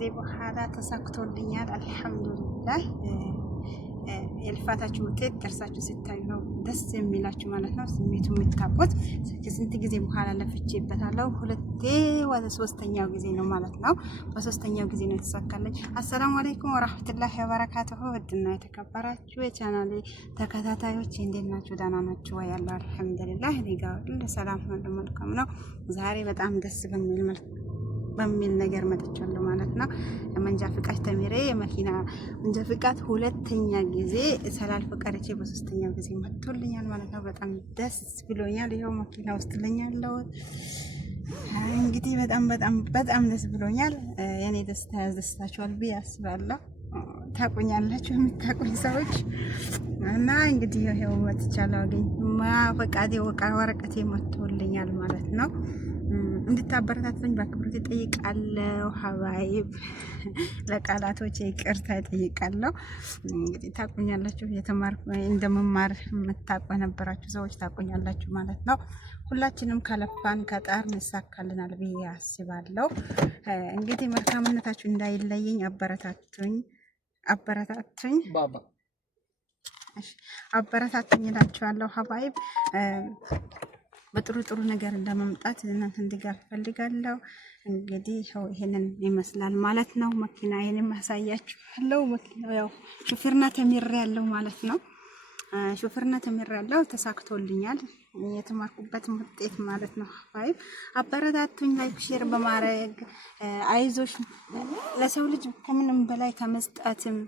ጊዜ በኋላ ተሳክቶልኛል። አልሐምዱሊላህ። የልፋታችሁ ውጤት ደርሳችሁ ሲታዩ ነው ደስ የሚላችሁ ማለት ነው። ስሜቱ የምታውቁት ከስንት ጊዜ በኋላ ለፍቼበታለሁ። ሁለቴ ወደ ሶስተኛው ጊዜ ነው ማለት ነው። በሶስተኛው ጊዜ ነው የተሳካለኝ። አሰላሙ አለይኩም ወራህመቱላሂ ወበረካቱሁ። ውድና የተከበራችሁ የቻናሌ ተከታታዮች እንዴት ናችሁ? ደህና ናችሁ ወይ? ያለው አልሐምዱሊላህ እኔ ጋር ሁሉ ሰላም ነው፣ መልካም ነው። ዛሬ በጣም ደስ በሚል ነገር መጥቻለሁ ማለት ነው። መንጃ ፍቃድ ተምሬ የመኪና መንጃ ፍቃድ ሁለተኛ ጊዜ ስላልፍ ቀርቼ በሶስተኛው ጊዜ መጥቶልኛል ማለት ነው። በጣም ደስ ብሎኛል። ይኸው መኪና ውስጥ ለኛለሁ። እንግዲህ በጣም ደስ ብሎኛል። የኔ ደስታ ያስደስታችኋል ብዬ አስባለሁ። ታቆኛላችሁ የምታቆኝ ሰዎች እና እንግዲህ ይኸው መጥቻለሁ። አገኝ ፈቃዴ ወረቀቴ መጥቶልኛል ማለት ነው። እንድታበረታቱኝ በአክብሮት እጠይቃለሁ። ሀባይብ ለቃላቶች ይቅርታ እጠይቃለሁ። እንግዲህ ታቆኛላችሁ፣ የተማርኩ እንደመማር የምታውቁ የነበራችሁ ሰዎች ታቆኛላችሁ ማለት ነው። ሁላችንም ከለፋን ከጣር እንሳካልናል ብዬ አስባለሁ። እንግዲህ መልካምነታችሁ እንዳይለየኝ አበረታቱኝ እላችኋለሁ ሀባይብ። በጥሩ ነገር እንደመምጣት እናንተን ድጋፍ ፈልጋለሁ። እንግዲህ ይሄንን ይመስላል ማለት ነው። መኪናዬን ማሳያችኋለሁ። መኪናው ያው ሹፌርና ተምሬያለሁ ማለት ነው። ሹፌርና ተምሬያለሁ፣ ተሳክቶልኛል። የተማርኩበት ውጤት ማለት ነው። ሀባይብ አበረታቱኝ፣ ላይክ ሼር በማድረግ አይዞሽ። ለሰው ልጅ ከምንም በላይ ከመስጠትም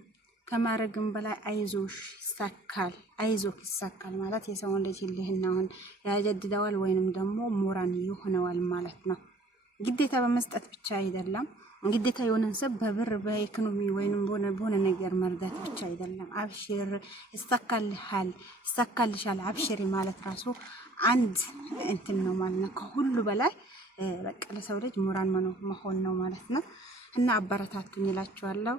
ከማረግም በላይ አይዞሽ ይሳካል፣ አይዞክ ይሳካል ማለት የሰውን ልጅ ልህናውን ያጀድደዋል ወይንም ደግሞ ሞራን ይሆነዋል ማለት ነው። ግዴታ በመስጠት ብቻ አይደለም። ግዴታ የሆነን ሰብ በብር በኢኮኖሚ ወይንም በሆነ ነገር መርዳት ብቻ አይደለም። አብሽር ይሳካልሻል አብሽሪ ማለት ራሱ አንድ እንትን ነው ማለት ነው። ከሁሉ በላይ በቃ ለሰው ልጅ ሞራን መሆን ነው ማለት ነው። እና አበረታቱኝ እላችኋለሁ።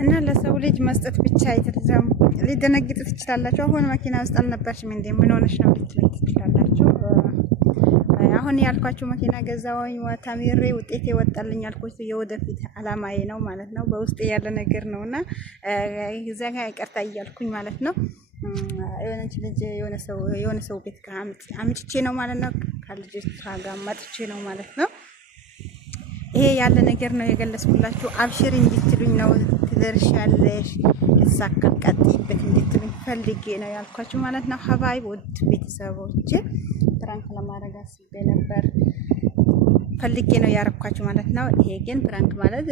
እና ለሰው ልጅ መስጠት ብቻ አይደለም። ሊደነግጡ ትችላላችሁ። አሁን መኪና ውስጥ አልነበርሽም እንዴ ምን ሆነሽ ነው ልትሉ ትችላላችሁ። አሁን ያልኳችሁ መኪና ገዛውኝ ተምሬ ውጤት ይወጣልኝ ያልኩት የወደፊት አላማዬ ነው ማለት ነው። በውስጥ ያለ ነገር ነውና እዛ ጋር ይቅርታ እያልኩኝ ማለት ነው። የሆነች ልጅ የሆነ ሰው ቤት አምጥቼ ነው ማለት ነው። ከልጅቷ ጋር መጥቼ ነው ማለት ነው። ይሄ ያለ ነገር ነው የገለጽኩላችሁ። አብሽሪ እንድትሉኝ ነው። ትደርሻለሽ፣ ይሳካል፣ ቀጥይበት እንድትሉኝ ፈልጌ ነው ያልኳችሁ ማለት ነው። ሀባይ ውድ ቤተሰቦች ፕራንክ ለማድረግ አስቤ ነበር፣ ፈልጌ ነው ያረኳችሁ ማለት ነው። ይሄ ግን ፕራንክ ማለት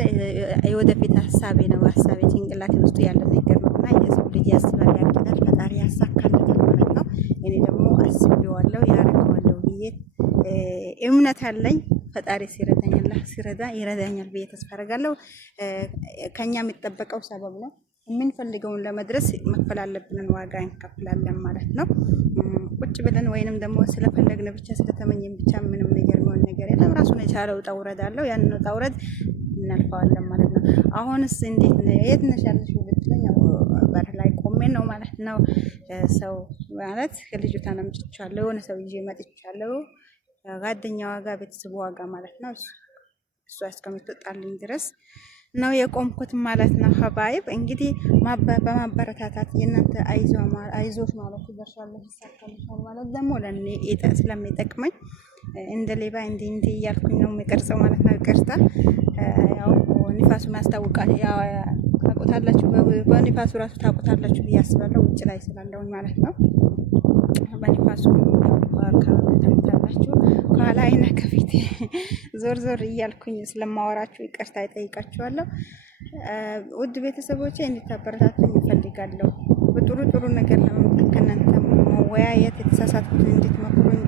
የወደፊት ሀሳቤ ነው። ሀሳቤ ጭንቅላቴ ውስጥ ያለ ነገር ነውና የሰው ልጅ ያስባል፣ ያቅዳል፣ ፈጣሪ ያሳካልታል ማለት ነው። እኔ ደግሞ አስቤዋለሁ፣ ያረገዋለሁ ብዬ እምነት አለኝ። ፈጣሪ ሲረዳ ይረዳኛል ብዬ ተስፋ አደርጋለሁ። ከኛ የሚጠበቀው ሰበብ ነው። የምንፈልገውን ለመድረስ መክፈል አለብንን ዋጋ እንከፍላለን ማለት ነው። ቁጭ ብለን ወይንም ደግሞ ስለፈለግን ብቻ ስለተመኘን ብቻ ምንም ነገር መሆን ነገር የለም። ራሱን የቻለው ውጣ ውረድ አለው። ያንን ውጣ ውረድ እናልፈዋለን ማለት ነው። አሁንስ እንዴት ነው? የት ነሽ ያለሽው ብትለኝ በር ላይ ቆሜ ነው ማለት ነው። ሰው ማለት ከልጅቷ ነው የምትቻለው። የሆነ ሰው ይዤ መጥቻለሁ። ጓደኛዋ ጋር ቤተሰቡ ዋጋ ማለት ነው። እሷ እስከምትወጣልኝ ድረስ ነው የቆምኩት ማለት ነው። ሀባይብ እንግዲህ በማበረታታት የእናንተ አይዞሽ ማለት ይደርሻል፣ ይሳካልሻል ማለት ደግሞ ለኔ ስለሚጠቅመኝ እንደ ሌባ እንዲ እያልኩኝ ነው የሚቀርጸው ማለት ነው። ይቅርታ ያው ንፋሱን ያስታውቃል። ያው ታውቁታላችሁ፣ በንፋሱ ራሱ ታውቁታላችሁ ብዬ አስባለሁ። ውጭ ላይ ስላለውኝ ማለት ነው። በንፋሱ ታውቁታላችሁ። ከኋላ አይና ከፊት ዞር እያልኩኝ ስለማወራችሁ ይቅርታ ይጠይቃችኋለሁ። ውድ ቤተሰቦቼ እንድታበረታቱኝ እፈልጋለሁ። በጥሩ ነገር ለመምጣት ከእናንተ መወያየት፣ የተሳሳትኩትን እንድትመክሩኝ፣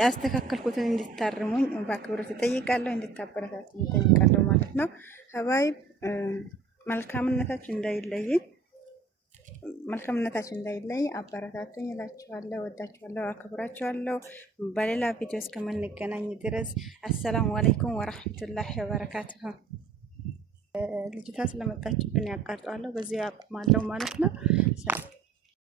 ያስተካከልኩትን እንድታርሙኝ በአክብሮት እጠይቃለሁ። እንድታበረታቱኝ እጠይቃለሁ ማለት ነው። ሀባይብ መልካምነታችሁ እንዳይለይ አበረታቱኝ እላችኋለሁ። ወዳችኋለሁ፣ አክብራችኋለሁ። በሌላ ቪዲዮ እስከምንገናኝ ድረስ አሰላሙ አለይኩም ወራህመቱላሂ ወበረካቱሁ። ልጅቷ ስለመጣችብን ያቃርጠዋለሁ። በዚህ ያቆማለሁ ማለት ነው።